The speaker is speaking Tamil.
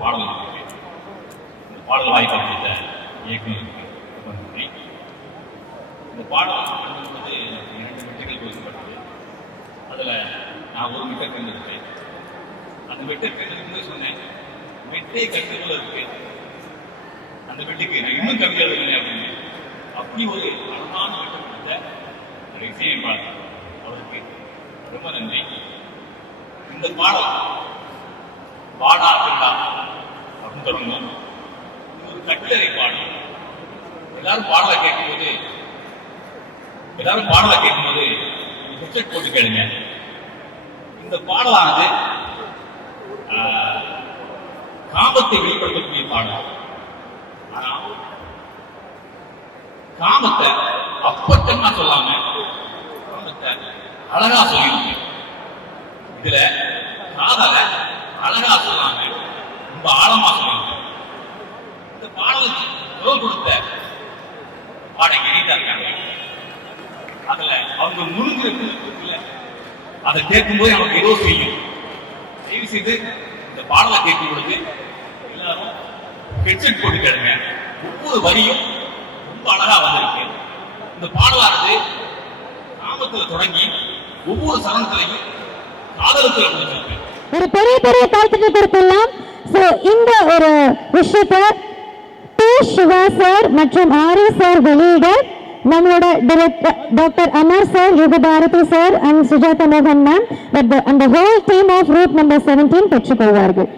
பாடல் இருக்கு. இந்த பாடல் வாய்ப்பு கொடுத்த இயக்குநருக்கு நன்றி இந்த பாடல் என்பது இரண்டு வெற்றிகள் கொடுக்கப்பட்டது. அதில் நான் ஒரு மீட்டர் கண்டிருக்கேன் அந்த வெட்டை கண்டிருக்கும்போது சொன்னேன் வெட்டை கற்றுக்கொள்வதற்கு அந்த வெட்டுக்கு நான் இன்னும் கவிதை எழுதுனேன் அப்படின்னு. அப்படி ஒரு அழகான வெட்டு கொடுத்த ஒரு இசையமைப்பாளர் அவருக்கு ரொம்ப நன்றி. இந்த பாடல் பாடா பிள்ளா தொடங்கும் இது ஒரு பாடல். எல்லாரும் பாடலை கேட்கும்போது எல்லாரும் பாடலை கேட்கும்போது ஹெட்செட் போட்டு கேளுங்க. இந்த பாடலானது ஆஹ், காமத்தை வெளிப்படுத்தக்கூடிய பாடல். ஆனா காமத்தை அப்பட்டமா சொல்லாம காமத்தை அழகா சொல்லியிருக்கு இதுல காதலை அழகா சொல்லாம ரொம்ப ஆழமா இந்த பாடலுக்கு குரல் கொடுத்த பாடை ரீதா இருக்காங்க. அதுல அவங்க முழுங்குற இருக்குல்ல அதை கேட்கும்போது நமக்கு ஏதோ செய்யும் தயவு செய்து இந்த பாடலை கேட்கும் பொழுது எல்லாரும் ஹெட்செட் போட்டு கேளுங்க. ஒவ்வொரு வரியும் ரொம்ப அழகா வந்திருக்கு. இந்த பாடலானது கிராமத்துல தொடங்கி ஒவ்வொரு சரணத்திலையும் காதலத்துல முடிஞ்சிருக்கு ஒரு பெரிய பெரிய கால்தட்டை கொடுத்துள்ளோம் ஸோ இந்த ஒரு விஷயத்தை டி சிவா சார் மற்றும் ஆரி. சார் வெளியிட நம்மளோட டைரக்டர் டாக்டர் அமர் சார் யுக பாரதி சார் அண்ட் சுஜாதா மோகன் மேம் அந்த whole team of route number seventeen பெற்றுக்கொள்வார்கள்.